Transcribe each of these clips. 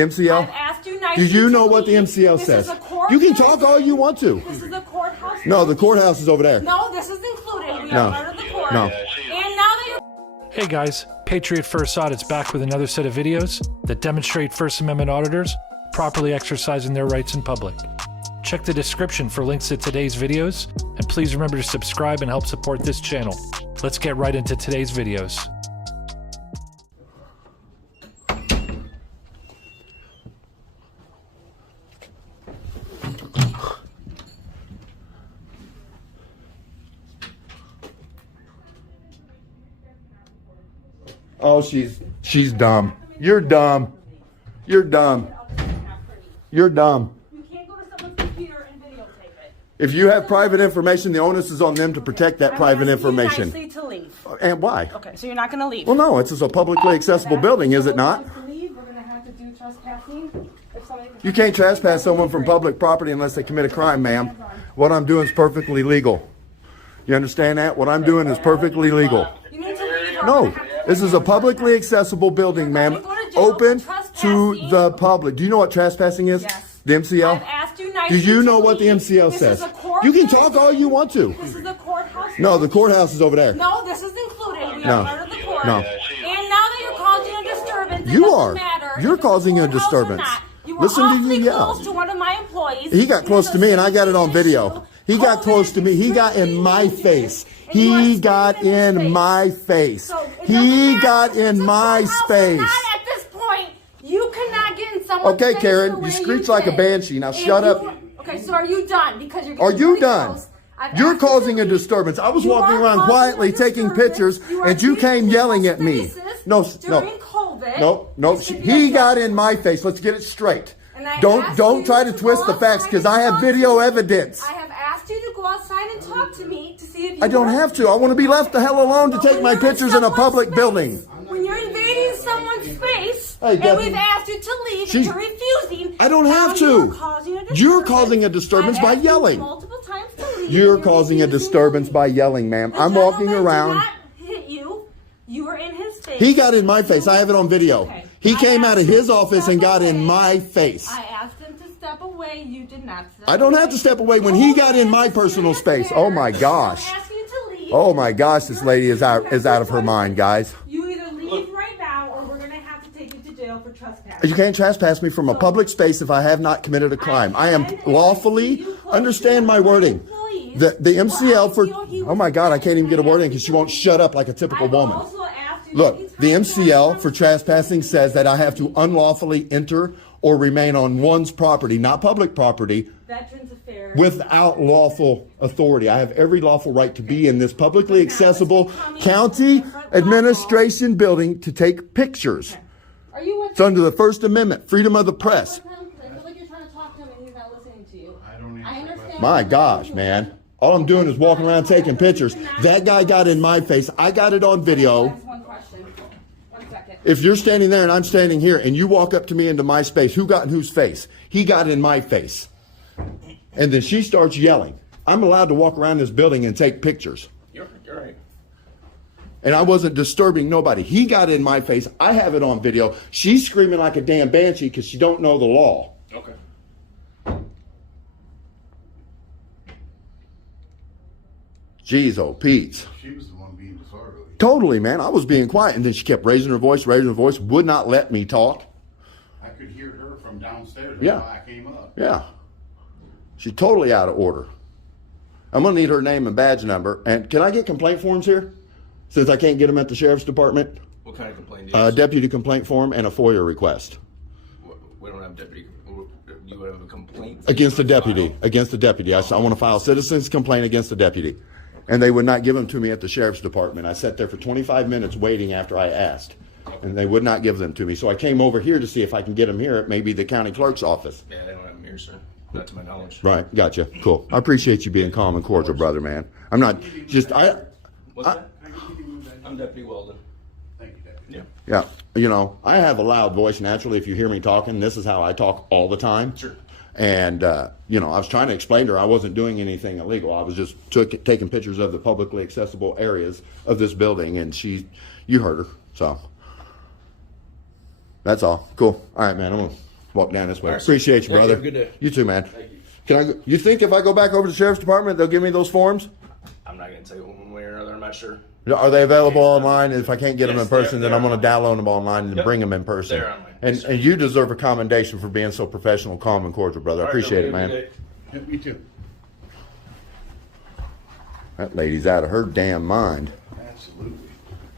MCL? I've asked you nicely. Do you know what the MCL This says? is a court You can talk all you want to. This is a courthouse. No, the courthouse is over there. No, this is included. We No. are part of the court. No. And now that you're... Hey guys, Patriot First Audit's back with another set of videos that demonstrate First Amendment auditors properly exercising their rights in public. Check the description for links to today's videos, and please remember to subscribe and help support this channel. Let's get right into today's videos. Oh, she's dumb. You're dumb. You're dumb. You're dumb. You can't go to someone's computer and videotape it. If you have private information, the onus is on them to protect that private information. Nicely to leave. And why? Okay, so you're not going to leave. Well, no, it's just a publicly accessible building, is it not? To leave, we're going to have to do trespassing. If somebody You can't trespass someone from public property unless they commit a crime, ma'am. What I'm doing is perfectly legal. You understand that? What I'm doing is perfectly legal. You need to leave. or No, we're gonna have to this is a publicly accessible building, ma'am. Open to the public. Do you know what trespassing is? Yes. The MCL? I've asked you nicely. Do you know to what the leave. MCL This says? is a court You can building. talk all you want to. This is a courthouse. No, the courthouse is over there. No, this is included. We No. are part of the court. No. And now that you're causing a disturbance, it You doesn't are. matter You're if it's causing a courthouse or disturbance. not. You were Listen to you awfully yell. close to one of my employees. He got close to me and I got it on video. Issue. He got close to me. He got in my face. He got in my face. So it He doesn't got matter if in it's a my courthouse or space. not at this point. You cannot get in someone's Okay, face Karen, the you way screech like a did. banshee. Now And shut up. Okay, so are you done? Because you're Are getting you really done? close. I've You're asked you to causing a leave. disturbance. I was You walking are around causing quietly a taking disturbance. pictures You are and you came treating yelling at people's me. faces No, during no. COVID. No, This should be he a got judge. in my face. Let's get it straight. And I Don't asked don't you try to to twist go the facts outside because and I have talk to video me. evidence. I have asked you to go outside and talk to me to see if you I don't have to. I want to be left the hell alone to But take when my you're pictures in a someone's public space, building. When you're invading someone's space, Hey, and Debbie. we've asked you to leave, She- and you're refusing. I don't now have to. You're causing a disturbance. You're causing a disturbance I've by asked you yelling. multiple times to leave, You're and causing a refusing to disturbance leave. by yelling, ma'am. The I'm walking gentleman around. Did not hit you. You were in his face. He got in my face. I have it on video. Okay. He I came out of asked his him to office and step got in away. my face. I asked him to step away. You did not step I don't away. have to step away when he got in my personal space. Oh my gosh. I'm asking you to leave. Oh my gosh, this lady is out of her mind, guys. You either leave right now or we're going to have to take you to jail for trespassing. You can't trespass me from a public space if I have not committed a crime. I am lawfully, understand my wording. The MCL for, oh my God, I can't even get a word in because she won't shut up like a typical woman. Look, the MCL for trespassing says that I have to unlawfully enter or remain on one's property, not public property, Veterans Affairs. without lawful authority. I have every lawful right to be in this publicly accessible county administration building to take pictures. Are you with It's under the First Amendment, freedom of the press. I feel like you're trying to talk to him and he's not listening to you. I understand. My gosh, man. All I'm doing is walking around taking pictures. That guy got in my face. I got it on video. Just one question. 1 second. If you're standing there and I'm standing here and you walk up to me into my space, who got in whose face? He got in my face. And then she starts yelling. I'm allowed to walk around this building and take pictures. You're right. And I wasn't disturbing nobody. He got in my face. I have it on video. She's screaming like a damn banshee because she don't know the law. Okay. Jeez, oh, Pete. She was the one being disorderly. Totally, man. I was being quiet. And then she kept raising her voice, would not let me talk. I could hear her from downstairs. That's Yeah. why I came up. Yeah. She's totally out of order. I'm going to need her name and badge number. And can I get complaint forms here? Since I can't get them at the sheriff's department? What kind of complaint is? Deputy complaint form and a FOIA request. We don't have deputy. You would have a complaint Against the deputy. Against the deputy. I want to file a citizen's complaint against the deputy. And they would not give them to me at the sheriff's department. I sat there for 25 minutes waiting after I asked. And they would not give them to me. So I came over here to see if I can get them here at maybe the county clerk's office. Yeah, they don't have them here, sir. Not to my knowledge. Right. Gotcha. Cool. I appreciate you being calm and cordial, brother, man. I'm not just, What's that? I'm Deputy Weldon. Thank you, Deputy. Yeah. Yeah, you know, I have a loud voice naturally. If you hear me talking, this is how I talk all the time. Sure. And, you know, I was trying to explain to her I wasn't doing anything illegal. I was just taking pictures of the publicly accessible areas of this building. And you heard her. So that's all. Cool. All right, man. I'm going to walk down this way. All right. Appreciate you, Thank you. brother. Have a good day. You too, man. Thank you. Can I? You think if I go back over to the sheriff's department, they'll give me those forms? I'm not going to tell you one way or another. I'm not sure. Are they available online? If I can't get them in Yes, they're- person, then I'm they're going to download them online and Yep. bring them in person. They're online. And you deserve a commendation for being so professional, calm, and cordial, brother. I All right, appreciate it, have a man. good day. Yep, me too. That lady's out of her damn mind. Absolutely.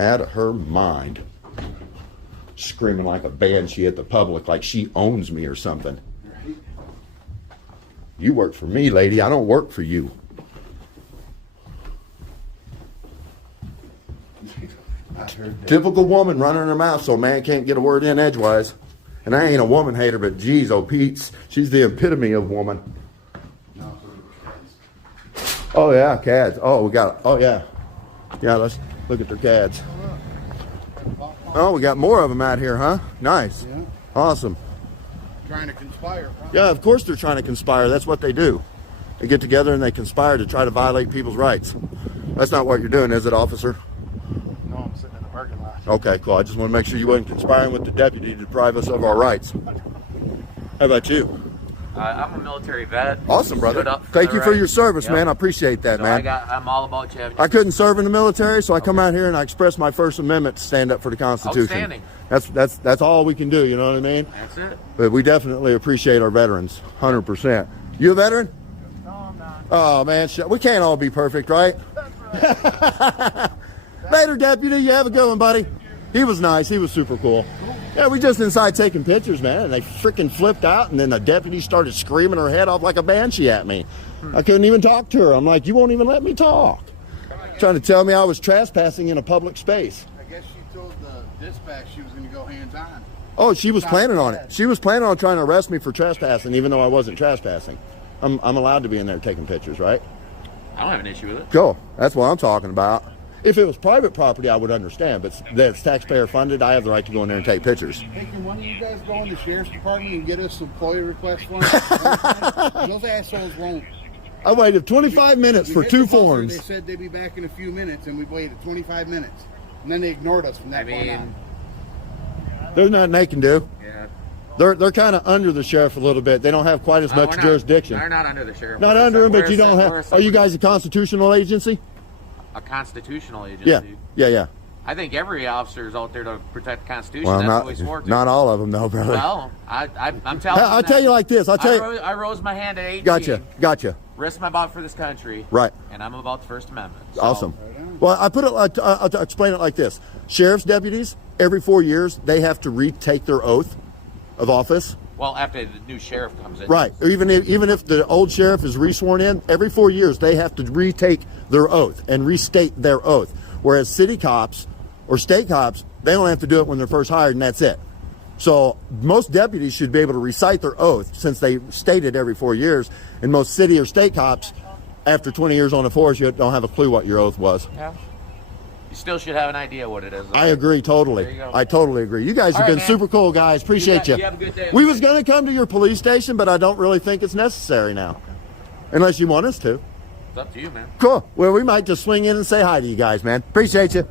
Out of her mind. Screaming like a banshee at the public like she owns me or something. Right? You work for me, lady. I don't work for you. I heard that. Typical woman running her mouth so a man can't get a word in edgewise. And I ain't a woman hater, but geez, oh Pete's, she's the epitome of woman. No, it's a little cats. Oh yeah, cads. Oh, we got. Oh yeah, yeah. Let's look at their cads. Oh, we got more of them out here, huh? Nice. Yeah. Awesome. Trying to conspire. Huh? Yeah, of course they're trying to conspire. That's what they do. They get together and they conspire to try to violate people's rights. That's not what you're doing, is it, officer? No, I'm sitting in the parking lot. Okay, cool. I just want to make sure you wasn't conspiring with the deputy to deprive us of our rights. How about you? I'm a military vet. Awesome, brother. Stood up for Thank the you for right. your service, Yep. man. I appreciate that, So man. I'm all about you. I couldn't serve in the military, so I come out here and I express my First Amendment to stand up for the Constitution. Outstanding. That's all we can do. You know what I mean? That's it. But we definitely appreciate our veterans, 100%. You a veteran? No, I'm not. Oh man, we can't all be perfect, right? Later, deputy. You have a good one, buddy. He was nice. He was super cool. Yeah, we just inside taking pictures, man, and they freaking flipped out, and then the deputy started screaming her head off like a banshee at me. I couldn't even talk to her. I'm like, you won't even let me talk. Trying to tell me I was trespassing in a public space. I guess she told the dispatch she was going to go hands-on. Oh, she was planning on it. She was planning on trying to arrest me for trespassing, even though I wasn't trespassing. I'm allowed to be in there taking pictures, right? I don't have an issue with it. Cool. That's what I'm talking about. If it was private property, I would understand, but that's taxpayer funded. I have the right to go in there and take pictures. Hey, can one of you guys go in the sheriff's department and get us some FOIA request forms? Those assholes won't. I waited 25 minutes for We hit 2 the buzzer, forms. They said they'd be back in a few minutes, and we waited 25 minutes. And then they ignored us from that I point mean, on. There's nothing they can do. yeah. They're kind of under the sheriff a little bit. They don't have quite as much We're not- jurisdiction. We're not under the sheriff. Not under him, but you don't have. Are you guys a constitutional agency? a constitutional agency? Yeah. I think every officer is out there to protect the Constitution. Well, That's what we swore not to. not all of them, though, brother. Well, I'm telling you. I'll tell you like this. I rose my hand at 18. Gotcha. Risked my butt for this country. Right. And I'm about the First Amendment. So, Awesome. Well, I put it. I'll explain it like this: sheriff's deputies every 4 years they have to retake their oath of office. Well, after the new sheriff comes in. Right. Or even if the old sheriff is resworn in, every 4 years they have to retake their oath and restate their oath. Whereas city cops or state cops, they only have to do it when they're first hired, and that's it. So most deputies should be able to recite their oath since they state it every 4 years. And most city or state cops, after 20 years on the force, you don't have a clue what your oath was. Yeah. You still should have an idea what it is. I agree There totally. you go. I totally agree. You guys have All been right, man. super cool, guys. Appreciate you. You have a good day. We was going to come to your police station, but I don't really think it's necessary now. Unless you want us to. It's up to you, man. Cool. Well, we might just swing in and say hi to you guys, man. Appreciate you.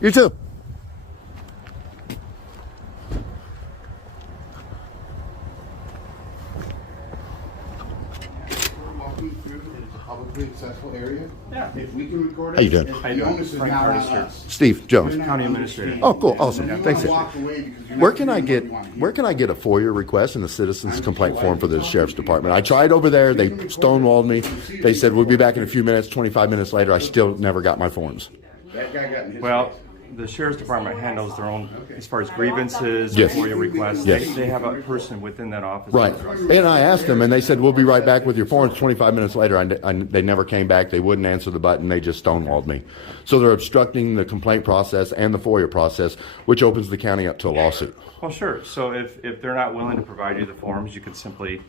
You too. We're walking through, and it's a publicly accessible area. Yeah. If we can record it. How you doing? if How you The doing? onus is Frank not on Artister. us. Steve Jones. You're not County on the Administrator. street. Oh, cool. Awesome. You Thanks. wanna walk away because you're Where not can I doing get what you wanna hear. where can I get a FOIA request and a citizen's complaint form for the sheriff's department? I tried over there. They stonewalled me. They said we'll be back in a few minutes. 25 minutes later, I still never got my forms. That guy got in his Well, face. the sheriff's department handles their own, as far as grievances, Yes. FOIA requests. Yes. They have a person within that office. Right. And I asked them, and they said, we'll be right back with your forms. 25 minutes later, they never came back. They wouldn't answer the button. They just stonewalled me. So they're obstructing the complaint process and the FOIA process, which opens the county up to a lawsuit. Well, sure. So if they're not willing to provide you the forms, you could simply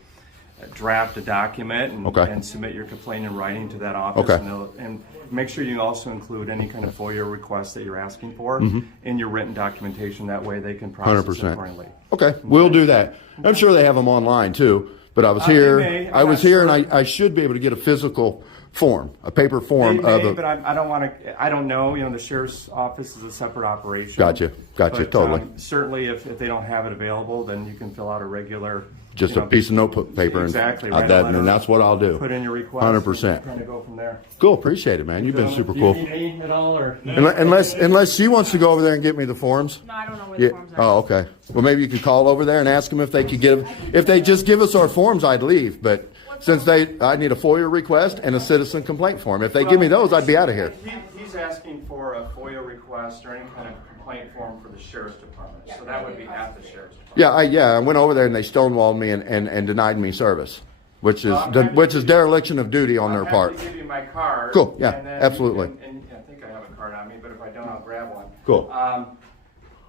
draft a document and, Okay. and submit your complaint in writing to that office. Okay. And make sure you also include any kind of FOIA requests that you're asking for in your written documentation. That way they can process 100%. accordingly. Okay, we'll do that. I'm sure they have them online too, but I was They here. may. I'm I was not here, sure. and I should be able to get a physical form, a paper form They of may, a. but I don't want to. I don't know. You know, the sheriff's office is a separate operation. Gotcha, But, totally. Certainly, if they don't have it available, then you can fill out a regular. Just you a know, piece of notebook paper. Exactly. And, write a letter, and that's what I'll do. Put in your request. 100%. Kind of go from there. Cool, appreciate it, man. You've been super Do cool. you need any at all, or? Unless she wants to go over there and get me the forms. No, I don't know where the Yeah. forms are. Oh, okay. Well, maybe you could call over there and ask them if they could give. If they just give us our forms, I'd leave. But since I need a FOIA request and a citizen complaint form. If they give me those, I'd be out of here. He's asking for a FOIA request or any kind of complaint form for the sheriff's department. So that would be at the sheriff's department. Yeah, I went over there and they stonewalled me and denied me service, which is dereliction of duty on their I'll part. have to give you my card. Cool, yeah, and then absolutely. and I think I have a card on me, but if I don't, I'll grab one. Cool.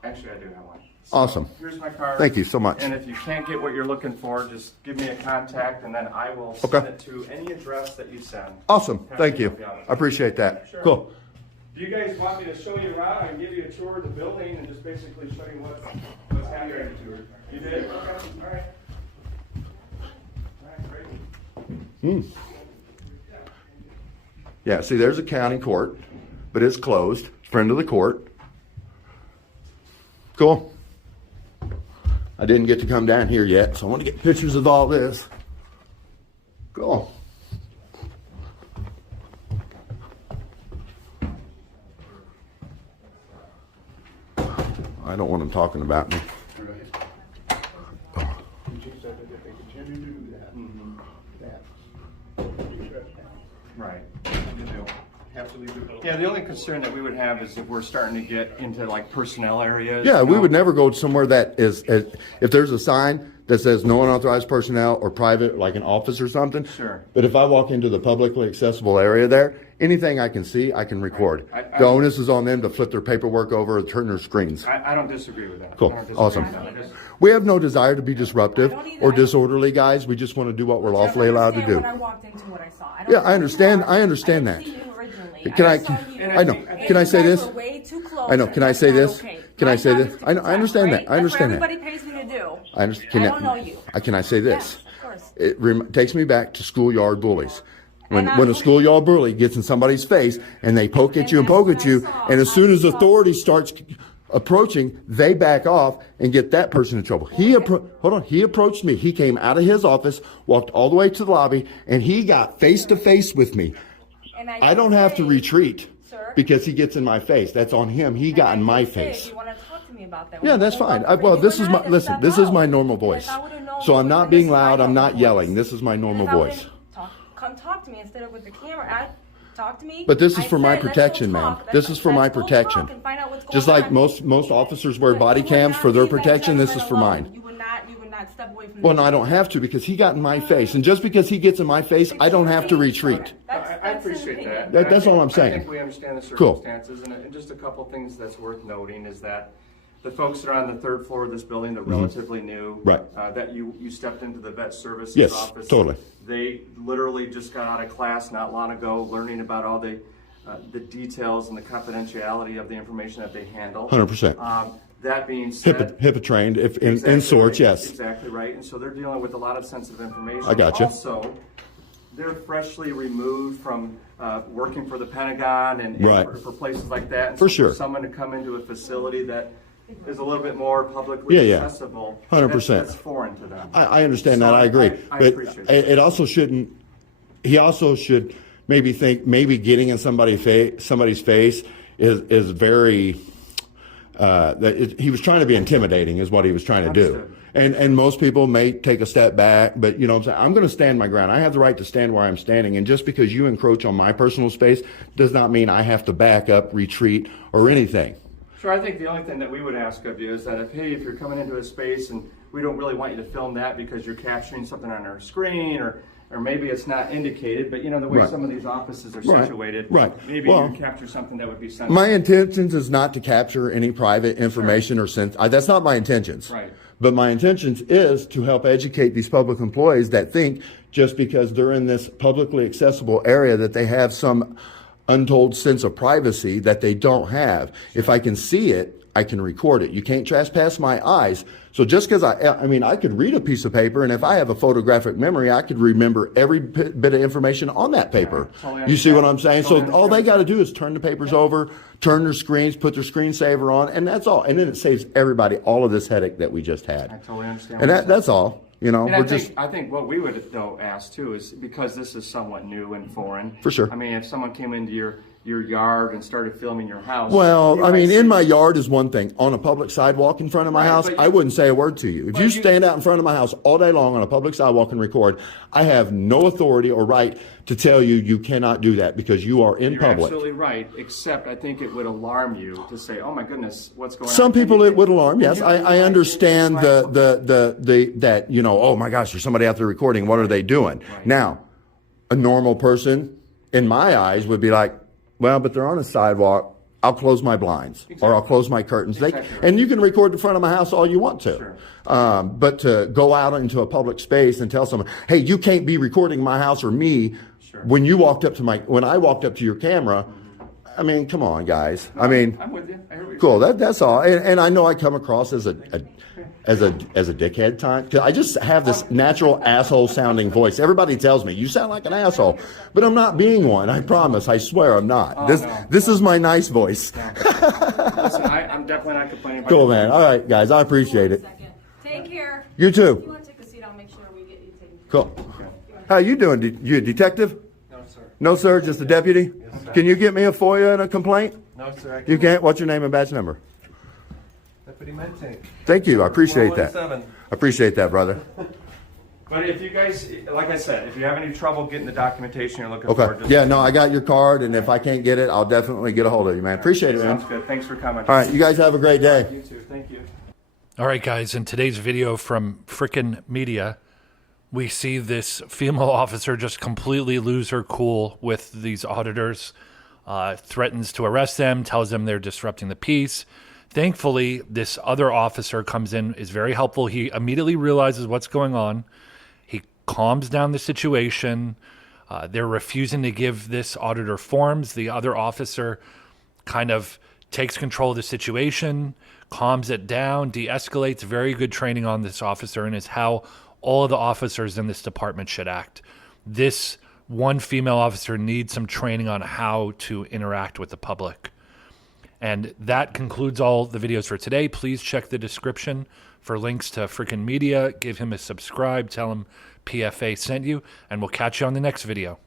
Actually, I do have one. So Awesome. Here's my card. Thank you so much. And if you can't get what you're looking for, just give me a contact, and then I will send Okay. it to any address that you send. Awesome. Thank you. I appreciate that. Sure. Cool. Do you guys want me to show you around and give you a tour of the building and just basically show you what's happening? You did? Okay. All right. All right, great. Yeah, see, there's a county court, but it's closed. Friend of the court. Cool. I didn't get to come down here yet, so I want to get pictures of all this. Cool. I don't want them talking about me. Right. Yeah, the only concern that we would have is if we're starting to get into like personnel areas. Yeah, you we know? would never go somewhere that is, if there's a sign that says no unauthorized personnel or private, like an office or something. Sure. But if I walk into the publicly accessible area there, anything I can see, I can record. I- The onus is on them to flip their paperwork over or turn their screens. I don't disagree with that. Cool. I don't disagree Awesome. with that. I just- We have no desire to be disruptive I don't either. or disorderly, guys. We just want to do what we're lawfully allowed to do. When I walked into what I saw. Yeah, I understand that. I didn't see you originally. Can I- just saw you. I know. Can I say You guys this? were way too close, I know. and Can I that's say not this? okay. Can My I say job this? is to I know. I protect, understand right? that. I understand That's that. what everybody pays me to do. I understand. I don't know you. Can I say this? Yes, of course. It takes me back to schoolyard bullies. When And a schoolyard bully gets in somebody's face and they poke at you and poke at you, and as soon as authority starts approaching, they back off and get that person in trouble. He approached me. He came out of his office, walked all the way to the lobby, and he got face to face with me. And I don't have to say, retreat sir, because he gets in my face. That's on him. He got in my If face. you want to talk to me about that. Yeah, that's fine. Well, this is my listen. This is my normal voice. So I'm not being loud. I'm not yelling. This is my normal voice. Come talk to me instead of with the camera. Talk to me. But this is I for my said, let's go protection, ma'am. talk. This is for my Let's go protection. talk and find out what's going Just like on. most officers wear body You would cams not for their leave that protection, this is gentleman for alone. mine. You would not step away from. Well, no, I don't have to because he got in my face. And just because he gets in my face, I don't have to retreat. I appreciate that. That's all I'm I saying. think we understand the Cool. circumstances, and just a couple things that's worth noting is that the folks that are on the third floor of this building, they're relatively new. Mm-hmm. Right. That you stepped into the vet services Yes, office. totally. They literally just got out of class not long ago, learning about all the details and the confidentiality of the information that they handle. 100%. That being said, HIPAA trained, if in Exactly sorts, right. yes. Exactly right. And so they're dealing with a lot of sensitive information. I gotcha. Also, they're freshly removed from working for the Pentagon and Right. for places like that. And For so sure. For someone to come into a facility that is a little bit more publicly Yeah, yeah. accessible, 100%. That's foreign to them. I understand that. So I agree. I But appreciate that. it also shouldn't, he also should maybe think, maybe getting in somebody's face is very, he was trying to be intimidating is what he was trying to do. Understood. And most people may take a step back, but you know what I'm saying? I'm going to stand my ground. I have the right to stand where I'm standing. And just because you encroach on my personal space does not mean I have to back up, retreat, or anything. Sure, I think the only thing that we would ask of you is that if you're coming into a space and we don't really want you to film that because you're capturing something on our screen or maybe it's not indicated, but you know, the way Right. some of these offices are Right. situated, Right. maybe Well, you capture something that would be sensitive. My intentions is not to capture any private information or sense. That's not my intentions. Right. But my intentions is to help educate these public employees that think just because they're in this publicly accessible area that they have some untold sense of privacy that they don't have. If I can see it, I can record it. You can't trespass my eyes. So just because I mean, I could read a piece of paper, and if I have a photographic memory, I could remember every bit of information on that paper. You see what I'm saying? So all they got to do is turn the papers over, turn their screens, put their screensaver on, and that's all. And then it saves everybody all of this headache that we just had. I totally understand. And that's all. You know, And we're I think what we would though ask too is, because this is somewhat new and foreign. For sure. I mean, if someone came into your yard and started filming your house. Well, I mean, in my yard is one thing. On a public sidewalk in front of my house, I wouldn't say a word to you. If you stand out in front of my house all day long on a public sidewalk and record, I have no authority or right to tell you you cannot do that because you are in You're public. absolutely right, except I think it would alarm you to say, "Oh my goodness, what's going on?" Some people it would alarm. Yes, You- I understand that, you know, oh my gosh, there's somebody out there recording. What are they doing? Right. Now, a normal person in my eyes would be like, well, but they're on a sidewalk. I'll close my blinds or I'll close my curtains. Exactly right. And you can record in front of my house all you want to. Sure. But to go out into a public space and tell someone, hey, you can't be recording my house or me when you walked up to when I walked up to your camera. I mean, come on, guys. I mean, I'm with you. I hear what you're cool. saying. That's all. And I know I come across as a dickhead time. 'Cause I just have this natural asshole sounding voice. Everybody tells me you sound like an asshole, but I'm not being one. I promise. I swear I'm not. Oh, This is my nice voice. Listen, I'm definitely not complaining about Cool, man. All right, guys. I appreciate it. Second. Take care. You If too. you want to take a seat, I'll make sure we get you taken. Cool. How you doing? You a detective? No, sir. No, sir. Just a deputy. Yes, sir. Can you get me a FOIA and a complaint? No, sir. You can't. What's your name and badge number? Deputy Mentink. Thank you. I appreciate that. 417. I appreciate that, brother. But if you guys, like I said, if you have any trouble getting the documentation you're looking for, Okay. just Yeah, no, I got your card, and if I can't get it, I'll definitely get a hold of you, man. Appreciate it, man. sounds good. Thanks for coming. All right, you guys have a great day. You too. Thank you. All right, guys, in today's video from FRICN Media, we see this female officer just completely lose her cool with these auditors, threatens to arrest them, tells them they're disrupting the peace. Thankfully, this other officer comes in, is very helpful. He immediately realizes what's going on. He calms down the situation. They're refusing to give this auditor forms. The other officer kind of takes control of the situation, calms it down, de-escalates. Very good training on this officer, and is how all of the officers in this department should act. This one female officer needs some training on how to interact with the public. And that concludes all the videos for today. Please check the description for links to FRICN Media. Give him a subscribe. Tell him PFA sent you. And we'll catch you on the next video.